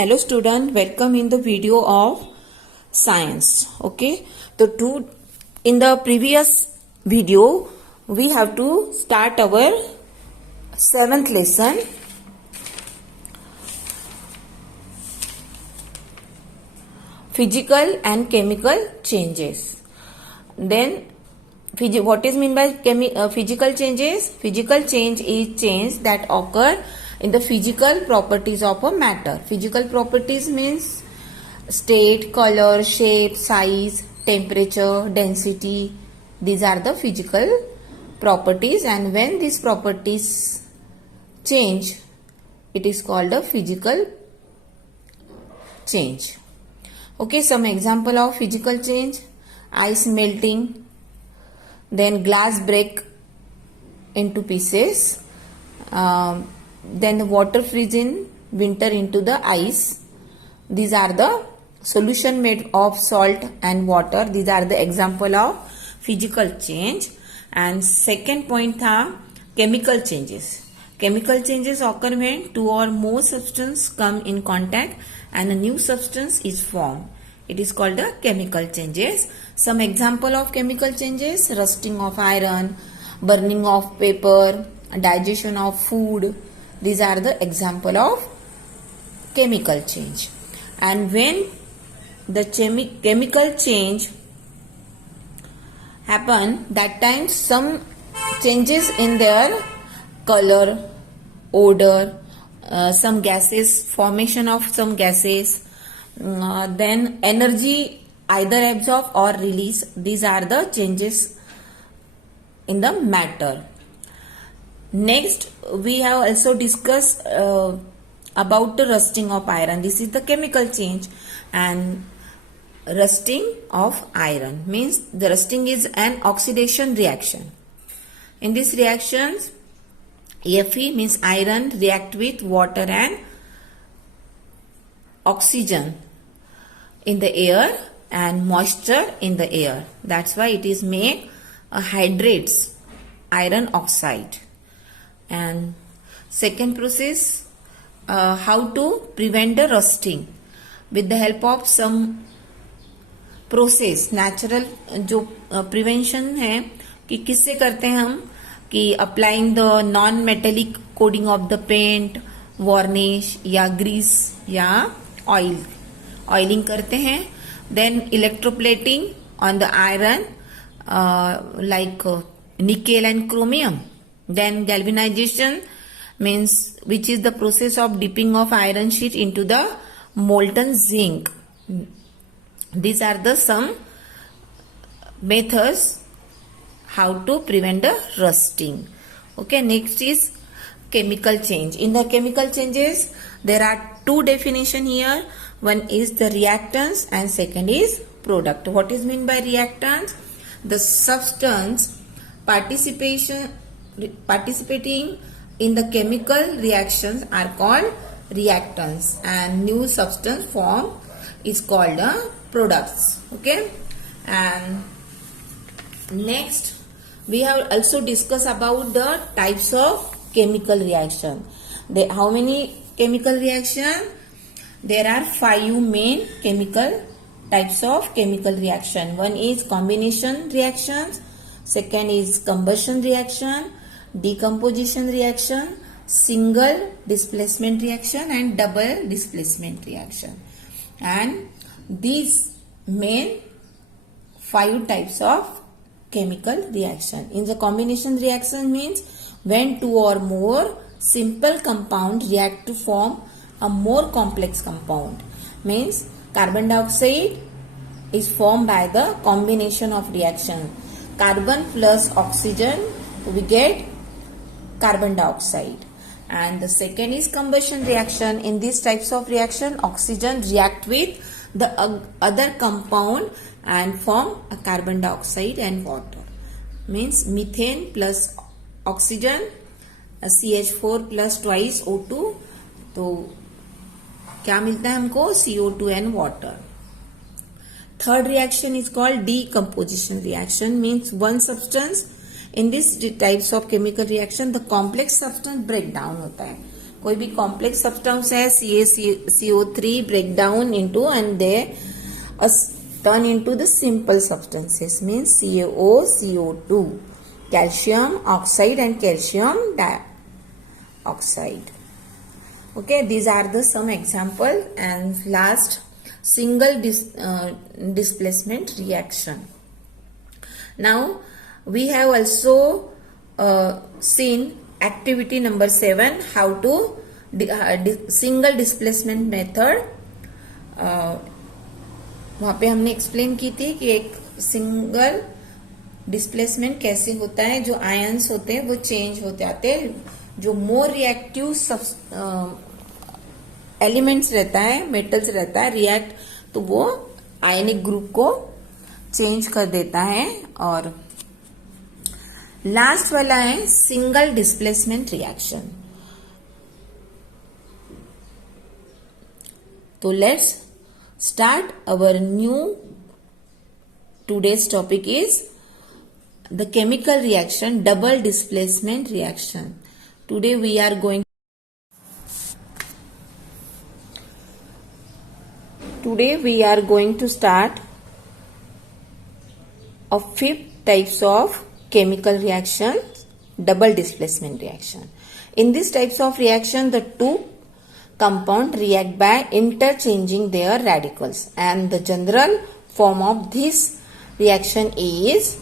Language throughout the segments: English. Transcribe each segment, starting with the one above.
Hello student, welcome in the video of science. Okay, so in the previous video we have to start our 7th lesson. Physical and chemical changes. Then what is mean by physical changes? Physical change is change that occur in the physical properties of a matter. Physical properties means state, color, shape, size, temperature, density. These are the physical properties, and when these properties change, it is called a physical change. Okay, some example of physical change: ice melting, then glass break into pieces, then the water freeze in winter into the ice. These are the solution made of salt and water. These are the example of physical change. And second point tha chemical changes. Chemical changes occur when two or more substances come in contact and a new substance is formed. It is called the chemical changes. Some example of chemical changes: rusting of iron, burning of paper, digestion of food. These are the example of chemical change. And when the chemical change happen, that time some changes in their color, odor, some gases, formation of some gases, then energy either absorb or release. These are the changes in the matter. Next, we have also discussed about the rusting of iron. This is the chemical change. And rusting of iron means the rusting is an oxidation reaction. In this reactions, Fe means iron react with water and oxygen in the air and moisture in the air. That's why it is made hydrates, iron oxide. And second process, how to prevent the rusting with the help of some process. Natural जो prevention है कि किससे करते हैं हम कि applying the non metallic coating of the paint, varnish या grease या oiling करते हैं. Then electroplating on the iron like nickel and chromium. Then galvanization means which is the process of dipping of iron sheet into the molten zinc. These are the some methods how to prevent the rusting. Okay, next is chemical change. In the chemical changes, there are two definition here. One is the reactants and second is product. What is mean by reactants? The substance participating in the chemical reactions are called reactants, and new substance form is called products. Okay, and next we have also discussed about the types of chemical reaction. How many chemical reaction? There are 5 main chemical types of chemical reaction. One is combination reactions, second is combustion reaction, decomposition reaction, single displacement reaction and double displacement reaction. And these main 5 types of chemical reaction. In the combination reaction means when two or more simple compound react to form a more complex compound. Means carbon dioxide is formed by the combination of reaction. Carbon plus oxygen, we get carbon dioxide. And the second is combustion reaction. In these types of reaction, oxygen react with the other compound and form a carbon dioxide and water. Means methane plus oxygen, CH4 plus twice O2. तो क्या मिलता है हमको? CO2 and water. Third reaction is called decomposition reaction. Means one substance in this types of chemical reaction the complex substance break down होता है. कोई भी complex substance है CaCO3 break down into and they turn into the simple substances means CaO, CO2, calcium oxide and calcium dioxide. Okay, these are the some example. And last, single displacement reaction. Now we have also seen activity number 7 how to single displacement method. वहाँ पे हमने explain की थी कि एक single displacement कैसे होता है, जो आयंस होते हैं वो चेंज हो जाते हैं, जो मोर रिएक्टिव एलिमेंट्स रहता है, मेटल्स रहता है, रिएक्ट तो वो आयनिक ग्रुप को चेंज कर देता है. और लास्ट वाला है सिंगल डिस्प्लेसमेंट रिएक्शन. तो let's start our new today's topic is the chemical reaction double displacement reaction. Today we are going to start of 5 types of chemical reactions, double displacement reaction. In these types of reaction, the two compound react by interchanging their radicals and the general form of this reaction is,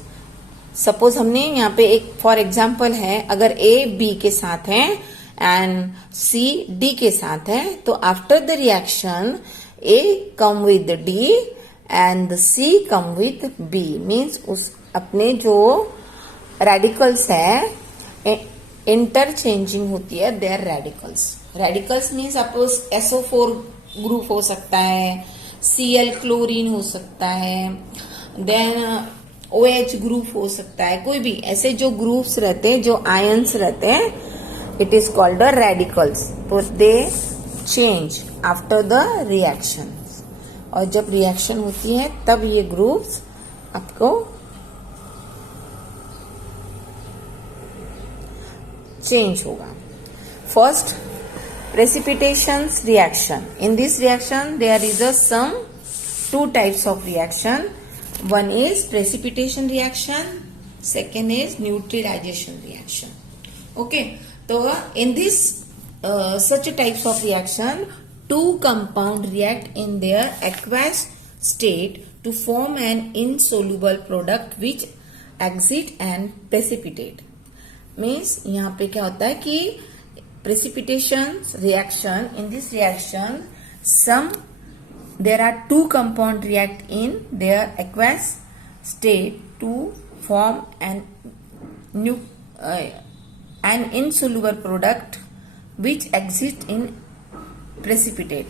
suppose हमने यहाँ पे एक for example है, अगर A B के साथ है and C D के साथ है, तो after the reaction A come with D and C come with B means उस अपने जो रेडिकल्स है इंटरचेंजिंग होती है there radicals. Radicals means suppose SO4 group हो सकता है, Cl क्लोरीन हो सकता है, देन OH ग्रुप हो सकता है, कोई भी ऐसे जो ग्रुप्स रहते हैं, जो आयंस रहते हैं, it is called the radicals. तो they change after the reaction, और जब रिएक्शन होती है तब ये ग्रुप्स आपको चेंज होगा. First, precipitation reaction. In this reaction there is some 2 types of reaction. One is precipitation reaction, second is neutralization reaction. Okay, so in this such types of reaction, 2 compound react in their aqueous state to form an insoluble product which exit and precipitate. Means यहाँ पे क्या होता है कि precipitation reaction, in this reaction there are 2 compound react in their aqueous state to form an insoluble product which exists in precipitate.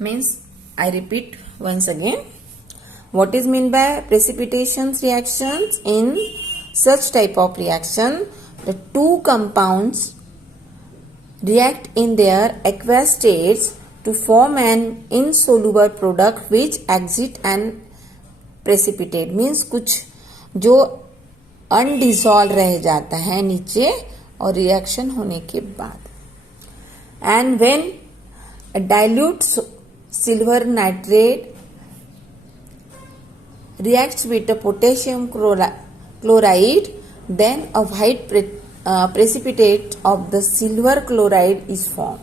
Means I repeat once again, what is mean by precipitation reactions? In such type of reaction, the 2 compounds react in their aqueous states to form an insoluble product which exit and precipitate. Means कुछ जो undissolved रह जाता है नीचे और reaction होने के बाद. And when a dilute silver nitrate reacts with a potassium chloride, then a white precipitate of the silver chloride is formed.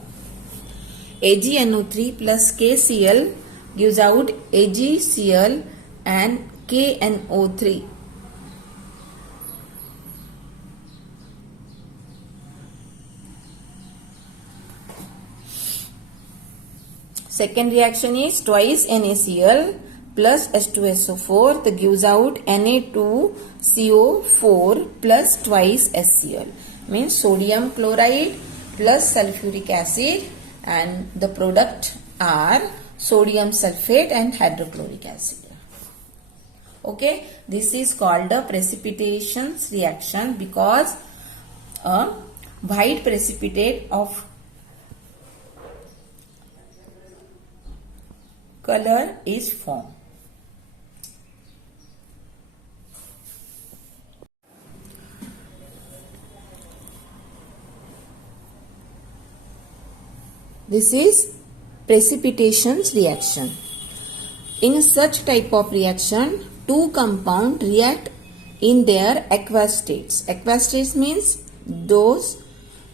AgNO3 plus KCl gives out AgCl and KNO3. Second reaction is twice NaCl plus H2SO4 that gives out Na2CO4 plus twice HCl. Means sodium chloride plus sulfuric acid, and the product are sodium sulfate and hydrochloric acid. Okay, this is called a precipitation reaction because a white precipitate of color is formed. This is precipitation reaction. In such type of reaction, two compounds react in their aqueous states. Aqueous states means those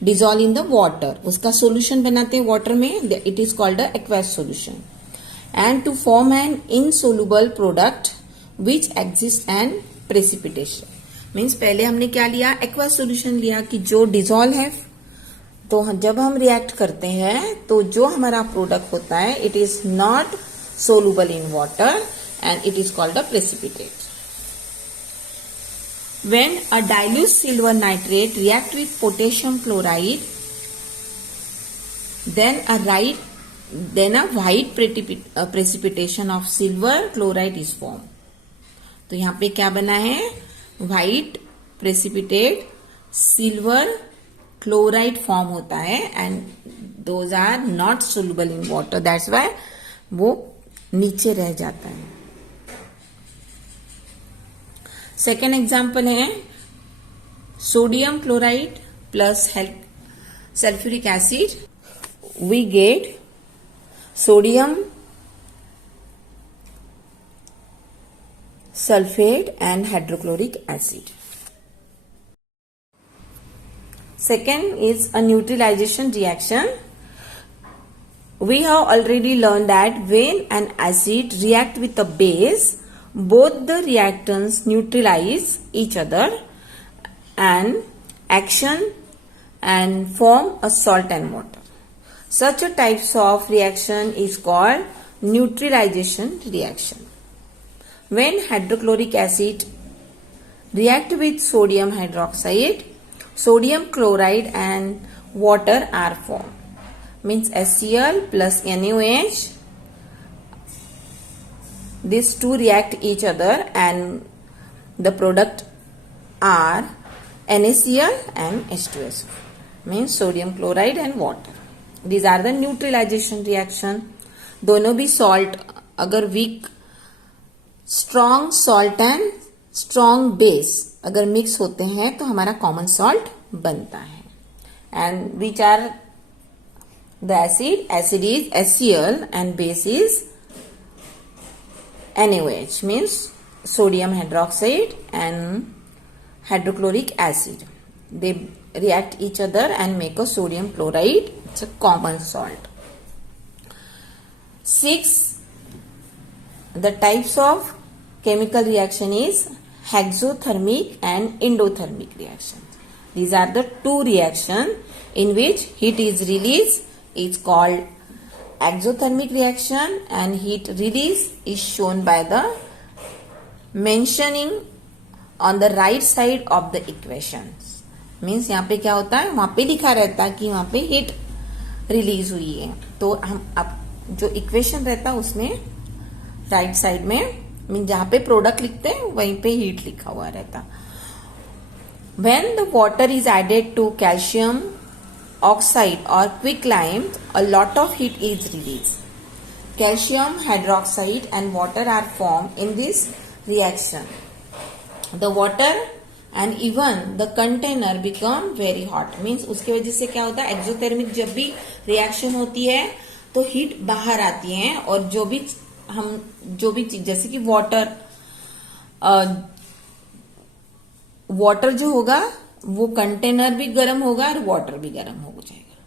dissolve in the water. उसका solution बनाते हैं water में. It is called the aqueous solution. And to form an insoluble product which exists and precipitation. Means पहले हमने क्या लिया? aqueous solution लिया कि जो dissolve है. तो जब हम रिएक्ट करते हैं तो जो हमारा प्रोडक्ट होता है it is not soluble in water and it is called a precipitate. When a dilute silver nitrate react with potassium chloride then a white precipitation of silver chloride is form. तो यहाँ पे क्या बना है? White precipitate silver chloride form होता है and those are not soluble in water. That's why वो नीचे रह जाता है. सेकेंड एग्जाम्पल है sodium chloride plus sulphuric acid. We get sodium sulphate and hydrochloric acid. Second is a neutralization reaction. We have already learned that when an acid reacts with a base, both the reactants neutralize each other and action and form a salt and water. Such a types of reaction is called neutralization reaction. When hydrochloric acid react with sodium hydroxide, sodium chloride and water are formed. Means HCl plus NaOH. These two react each other and the product are NaCl and H2SO. Means sodium chloride and water. These are the neutralization reaction. दोनों भी salt अगर weak strong salt and strong base अगर mix होते हैं तो हमारा common salt बनता है. And which are the acid is HCl and base is NaOH means sodium hydroxide and hydrochloric acid. They react each other and make a sodium chloride. It's a common salt. 6. The types of chemical reaction is hexothermic and endothermic reactions. These are the two reactions in which heat is released. It's called exothermic reaction and heat release is shown by the mentioning on the right side of the equations. Means यहाँ पे क्या होता है? वहां पे लिखा रहता है कि वहां पे हीट रिलीज हुई है. तो हम अब जो इक्वेशन रहता है उसमें राइट साइड में मीन जहां पे प्रोडक्ट लिखते हैं वहीं पे हीट लिखा हुआ रहता. When the water is added to calcium oxide or quicklime, a lot of heat is released. Calcium hydroxide and water are formed in this reaction. The water and even the container become very hot. Means उसके वजह से क्या होता है? Exothermic जब भी reaction होती है तो हीट बाहर आती है और जो भी चीज जैसे कि वाटर जो होगा वो कंटेनर भी गर्म होगा और वाटर भी गर्म हो जाएगा.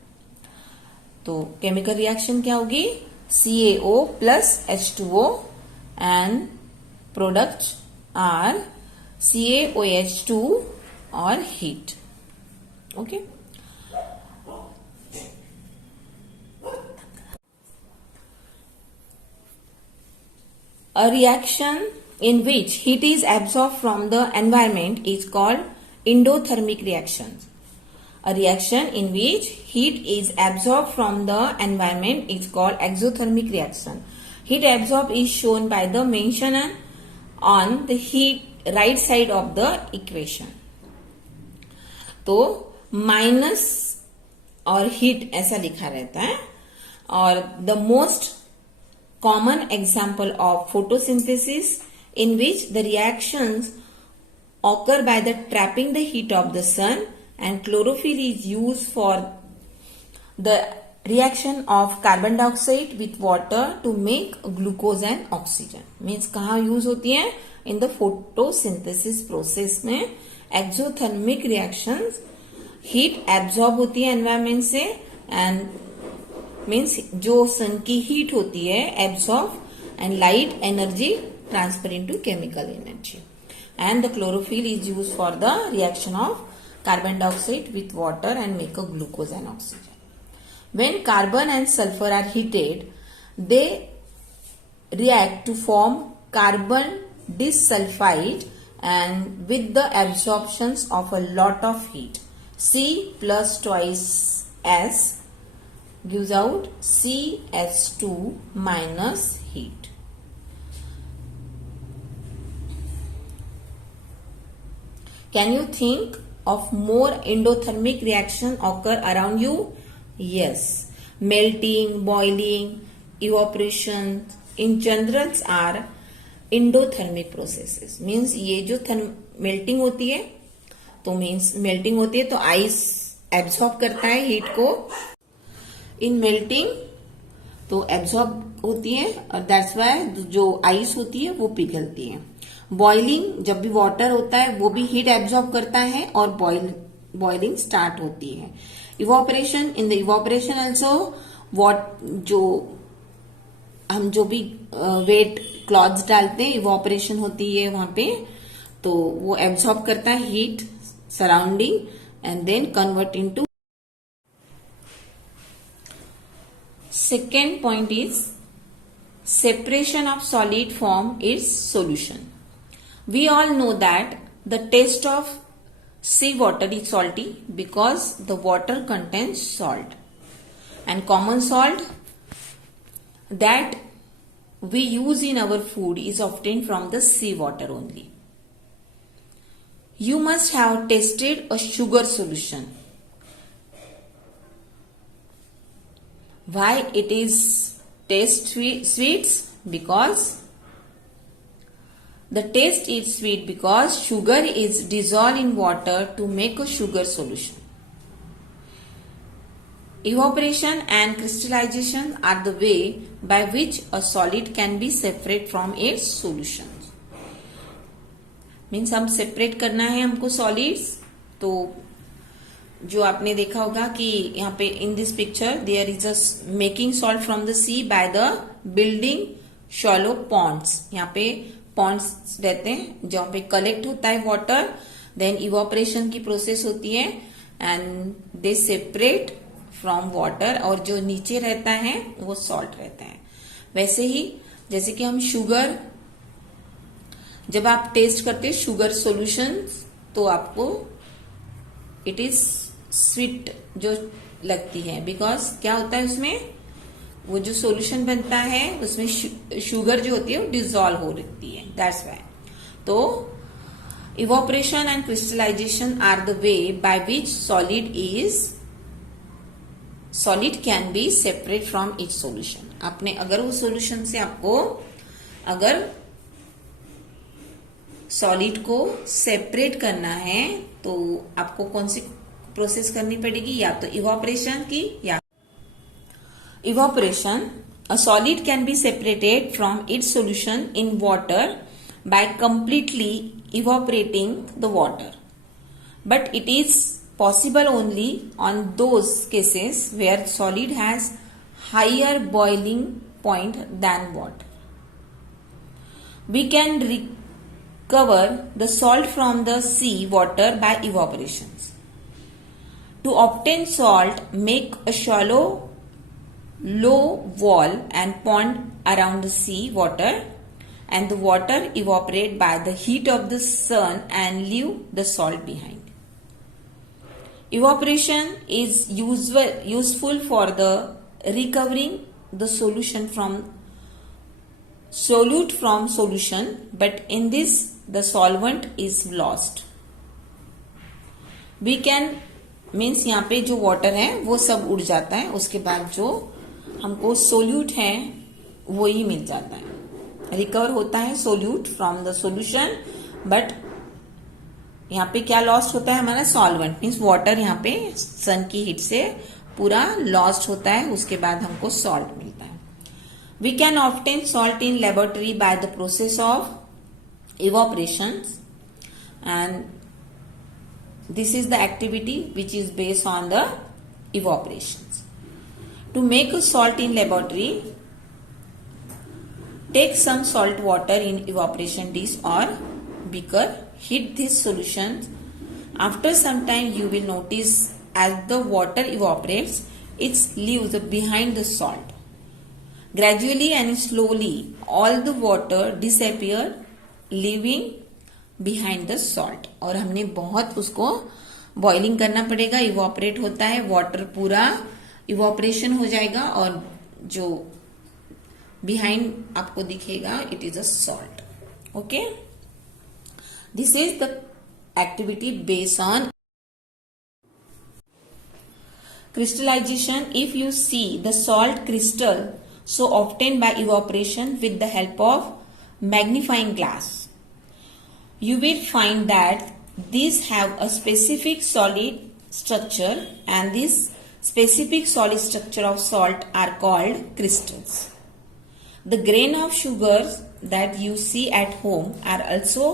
तो केमिकल रिएक्शन क्या होगी? CaO plus H2O and product are CaOH2 और heat. Okay. A reaction in which heat is absorbed from the environment is called endothermic reaction. A reaction in which heat is absorbed from the environment is called exothermic reaction. Heat absorbed is shown by the mention on the heat right side of the equation. तो minus और heat ऐसा लिखा रहता है और the most common example of photosynthesis in which the reactions occur by the trapping the heat of the sun, and chlorophyll is used for the reaction of carbon dioxide with water to make glucose and oxygen. Means कहाँ use होती है? In the photosynthesis process में exothermic reactions, heat absorb होती है environment से, and means जो sun की heat होती है absorb and light energy transfer into chemical energy, and the chlorophyll is used for the reaction of carbon dioxide with water and make a glucose and oxygen. When carbon and sulfur are heated, they react to form carbon disulfide and with the absorptions of a lot of heat. C plus twice S gives out CS2 minus heat. Can you think of more endothermic reaction occur around you? Yes. Melting, boiling, evaporation in general are endothermic processes. Means ये जो melting होती है तो means melting होती है तो ice absorb करता है heat को. In melting तो absorb होती है और that's why जो ice होती है वो पिघलती है. बॉइलिंग जब भी वाटर होता है वो भी हीट एब्जॉर्ब करता है और बॉइलिंग स्टार्ट होती है. Evaporation, in the evaporation also जो हम जो भी वेट क्लॉथ्स डालते हैं इवोपरेशन होती है वहां पे, तो वो एब्जॉर्ब करता है heat surrounding and then convert into. Second point is separation of solid form is solution. We all know that the taste of seawater is salty because the water contains salt, and common salt that we use in our food is obtained from the seawater only. You must have tasted a sugar solution. Why it is taste sweets? Because the taste is sweet because sugar is dissolved in water to make a sugar solution. Evaporation and crystallization are the way by which a solid can be separate from its solutions. Means हम separate करना है हमको solids, तो जो आपने देखा होगा कि यहाँ पे in this picture there is a making salt from the sea by the building shallow ponds. यहाँ पे ponds रहते हैं जहाँ पे collect होता है water, then evaporation की process होती है and they separate from water, और जो नीचे रहता है वो salt रहता है. वैसे ही जैसे कि हम शुगर जब आप टेस्ट करते हैं शुगर सॉल्यूशन तो आपको इट इज स्वीट जो लगती है, बिकॉज क्या होता है उसमें वो जो सॉल्यूशन बनता है उसमें शुगर जो होती है वो डिजॉल्व हो रही है, दैट्स व्हाई. तो evaporation and crystallization are the way by which solid can be separate from each solution. आपने अगर वो सॉल्यूशन से आपको अगर सॉलिड को सेपरेट करना है तो आपको कौन सी प्रोसेस करनी पड़ेगी, या तो इवोपरेशन की या evaporation. A solid can be separated from its solution in water bye completely evaporating the water, but it is possible only on those cases where solid has higher boiling point than water. We can recover the salt from the sea water by evaporations. To obtain salt, make a shallow low wall and pond around the sea water, and the water evaporate by the heat of the sun and leave the salt behind. Evaporation is useful for the recovering the solution from solute from solution, but in this the solvent is lost. We can means यहाँ पे जो water है वो सब उड़ जाता है, उसके बाद जो हमको solute है वो ही मिल जाता है। रिकवर होता है solute from the solution, but यहाँ पे क्या लॉस्ट होता है हमारा सॉल्वेंट, मीन्स वाटर यहाँ पे सन की हीट से पूरा लॉस्ट होता है, उसके बाद हमको सॉल्ट मिलता है। We can obtain salt in laboratory by the process of evaporation, and this is the activity which is based on the evaporations. To make a salt in laboratory, take some salt water in evaporation dish or beaker, heat this solution. After some time you will notice as the water evaporates, it leaves behind the salt. Gradually and slowly all the water disappear, leaving behind the salt. और हमने बहुत उसको boiling करना पड़ेगा, evaporate होता है, water पूरा evaporation हो जाएगा और जो बिहाइंड आपको दिखेगा it is a salt. Okay, this is the activity based on crystallization. If you see the salt crystal so obtained by evaporation with the help of magnifying glass, you will find that these have a specific solid structure, and this specific solid structure of salt are called crystals. The grain of sugars that you see at home are also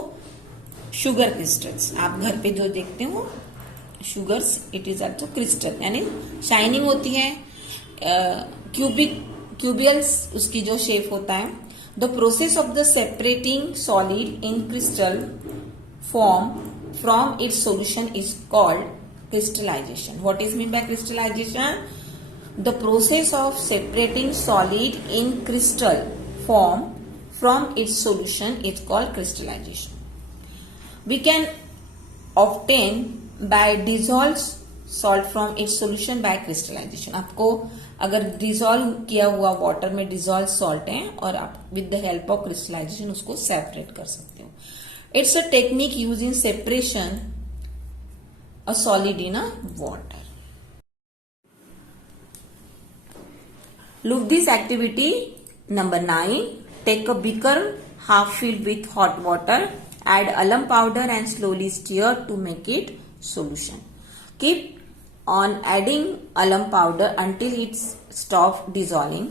sugar crystals. आप घर पे जो देखते हो sugars, it is also crystal, यानी shining होती है, क्यूबियल्स उसकी जो शेप होता है। The process of the separating solid in crystal form from its solution is called crystallization. What is meant by crystallization? The process of separating solid in crystal form from its solution is called crystallization. We can obtain by dissolved salt from its solution by crystallization. आपको अगर dissolve किया हुआ water में dissolve salt है और आप with the help of crystallization उसको separate कर सकते हो। It's a technique use in separation a solid in a water. Look this activity number 9। Take a beaker half filled with hot water, add alum powder and slowly stir to make it solution. Keep on adding alum powder until it stops dissolving.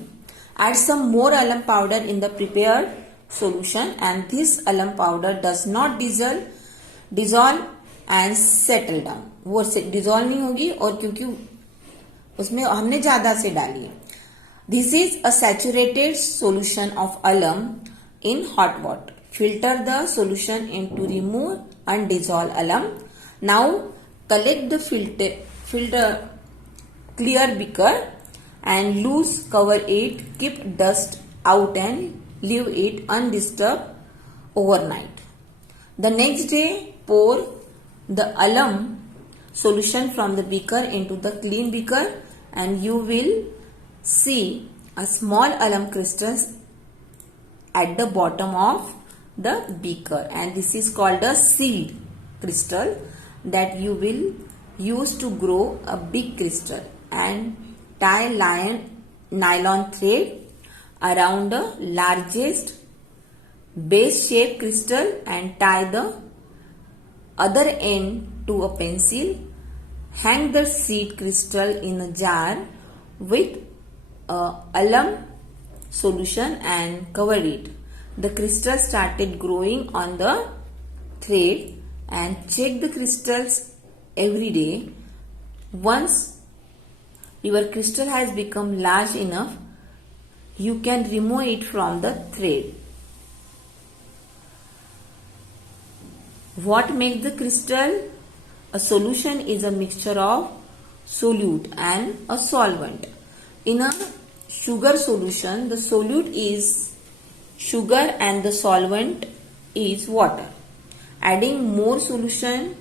Add some more alum powder in the prepared solution, and this alum powder does not dissolve and settle down. वो dissolve नहीं होगी और क्योंकि उसमें हमने ज्यादा से डाली है। This is a saturated solution of alum in hot water. Filter the solution into remove undissolved alum. Now collect the filter clear beaker and loose cover it. Keep dust out and leave it undisturbed overnight. The next day pour the alum solution from the beaker into the clean beaker, and you will see a small alum crystals at the bottom of the beaker, and this is called a seed crystal that you will use to grow a big crystal. And tie nylon thread around the largest base shaped crystal and tie the other end to a pencil. Hang the seed crystal in a jar with alum solution and cover it. The crystal started growing on the thread, and check the crystals every day. Once your crystal has become large enough, you can remove it from the thread. What makes the crystal? A solution is a mixture of solute and a solvent. In a sugar solution, the solute is sugar and the solvent is water. Adding more solution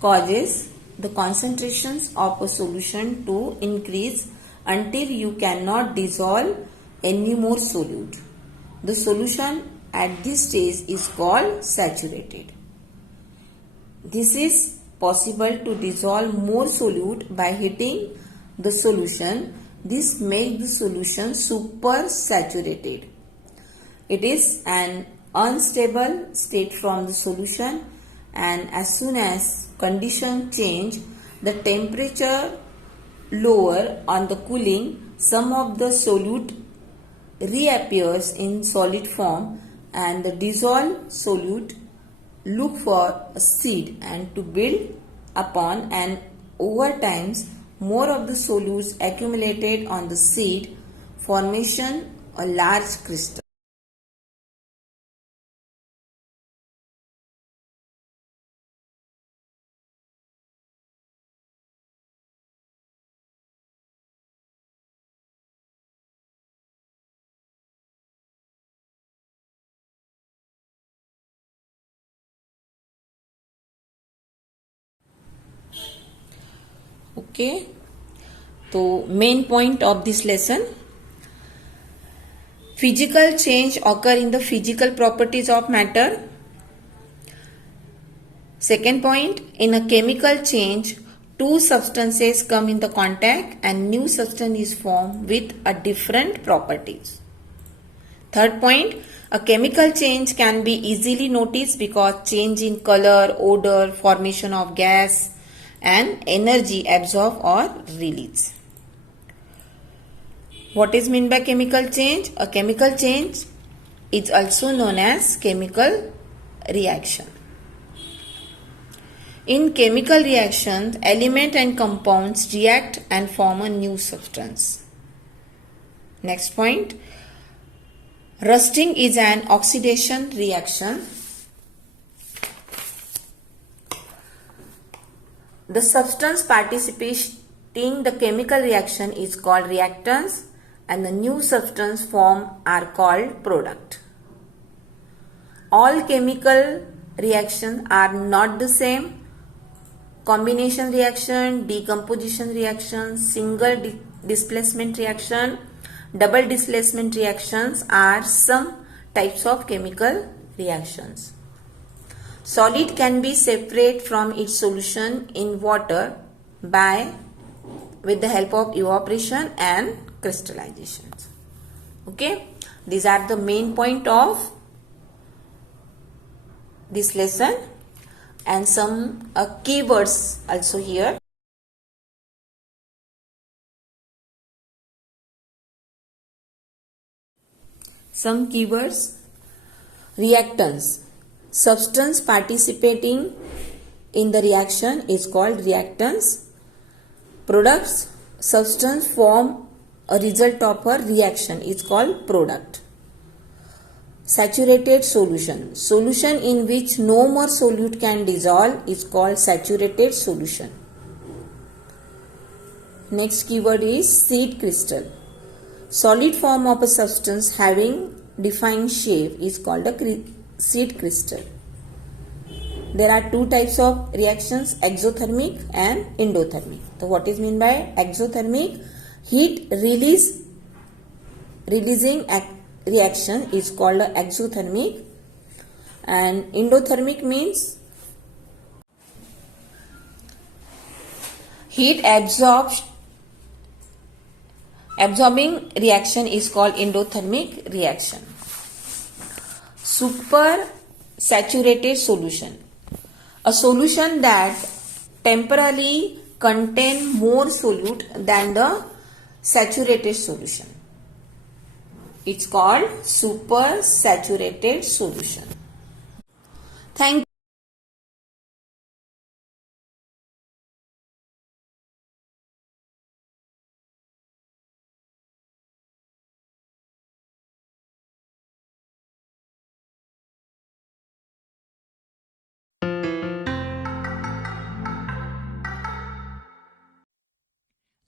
causes the concentrations of a solution to increase until you cannot dissolve any more solute. The solution at this stage is called saturated. This is possible to dissolve more solute by heating the solution This makes the solution super saturated. It is an unstable state from the solution, and as soon as condition change, the temperature lower on the cooling, some of the solute reappears in solid form, and the dissolved solute look for a seed and to build upon, and over times more of the solutes accumulated on the seed formation a large crystal. Okay, so main point of this lesson: physical change occur in the physical properties of matter. Second point, in a chemical change, two substances come in the contact and new substance is formed with a different properties. Third point, a chemical change can be easily noticed because change in color, odor, formation of gas and energy absorbed or released. What is meant by chemical change? A chemical change is also known as chemical reaction. In chemical reactions, element and compounds react and form a new substance. Next point, rusting is an oxidation reaction. The substance participating in the chemical reaction is called reactants, and the new substance formed are called product. All chemical reactions are not the same. Combination reaction, decomposition reaction, single displacement reaction, double displacement reactions are some types of chemical reactions. Solid can be separated from its solution in water with the help of evaporation and crystallization. Okay, these are the main point of this lesson, and some keywords also here. Some keywords: reactants. Substance participating in the reaction is called reactants. Products. Substance form a result of a reaction is called product. Saturated solution. Solution in which no more solute can dissolve is called saturated solution. Next keyword is seed crystal. Solid form of a substance having defined shape is called a seed crystal. There are two types of reactions, exothermic and endothermic. So what is meant by exothermic? Heat releasing reaction is called exothermic, and endothermic means heat absorbing reaction is called endothermic reaction. Super saturated solution. A solution that temporarily contain more solute than the saturated solution. It's called super saturated solution. Thank you.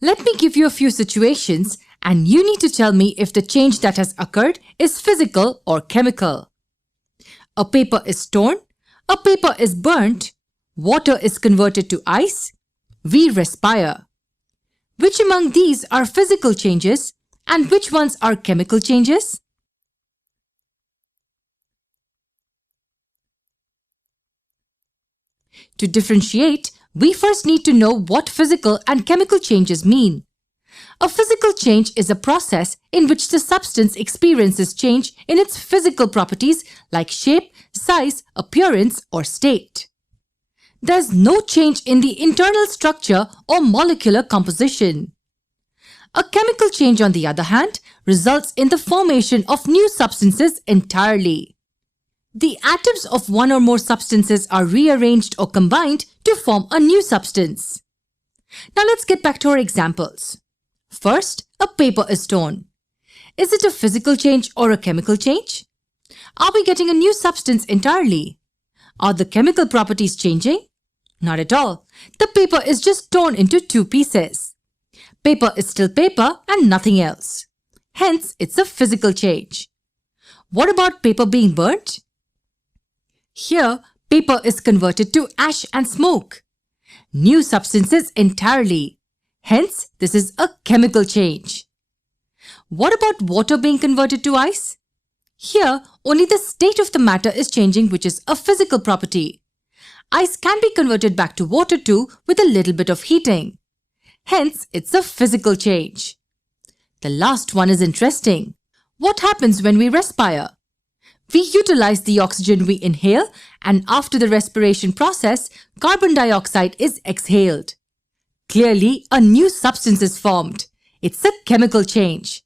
Let me give you a few situations and you need to tell me if the change that has occurred is physical or chemical. A paper is torn, a paper is burnt, water is converted to ice, we respire. Which among these are physical changes and which ones are chemical changes? To differentiate, we first need to know what physical and chemical changes mean. A physical change is a process in which the substance experiences change in its physical properties like shape, size, appearance, or state. There's no change in the internal structure or molecular composition. A chemical change, on the other hand, results in the formation of new substances entirely. The atoms of one or more substances are rearranged or combined to form a new substance. Now let's get back to our examples. First, a paper is torn. Is it a physical change or a chemical change? Are we getting a new substance entirely? Are the chemical properties changing? Not at all. The paper is just torn into two pieces. Paper is still paper and nothing else. Hence, it's a physical change. What about paper being burnt? Here, paper is converted to ash and smoke. New substances entirely. Hence, this is a chemical change. What about water being converted to ice? Here, only the state of the matter is changing, which is a physical property. Ice can be converted back to water too with a little bit of heating. Hence, it's a physical change. The last one is interesting. What happens when we respire? We utilize the oxygen we inhale, and after the respiration process, carbon dioxide is exhaled. Clearly, a new substance is formed. It's a chemical change.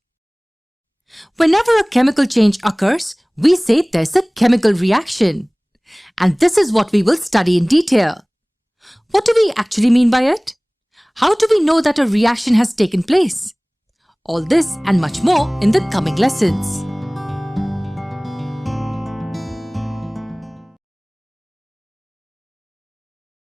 Whenever a chemical change occurs, we say there's a chemical reaction. And this is what we will study in detail. What do we actually mean by it? How do we know that a reaction has taken place? All this and much more in the coming lessons.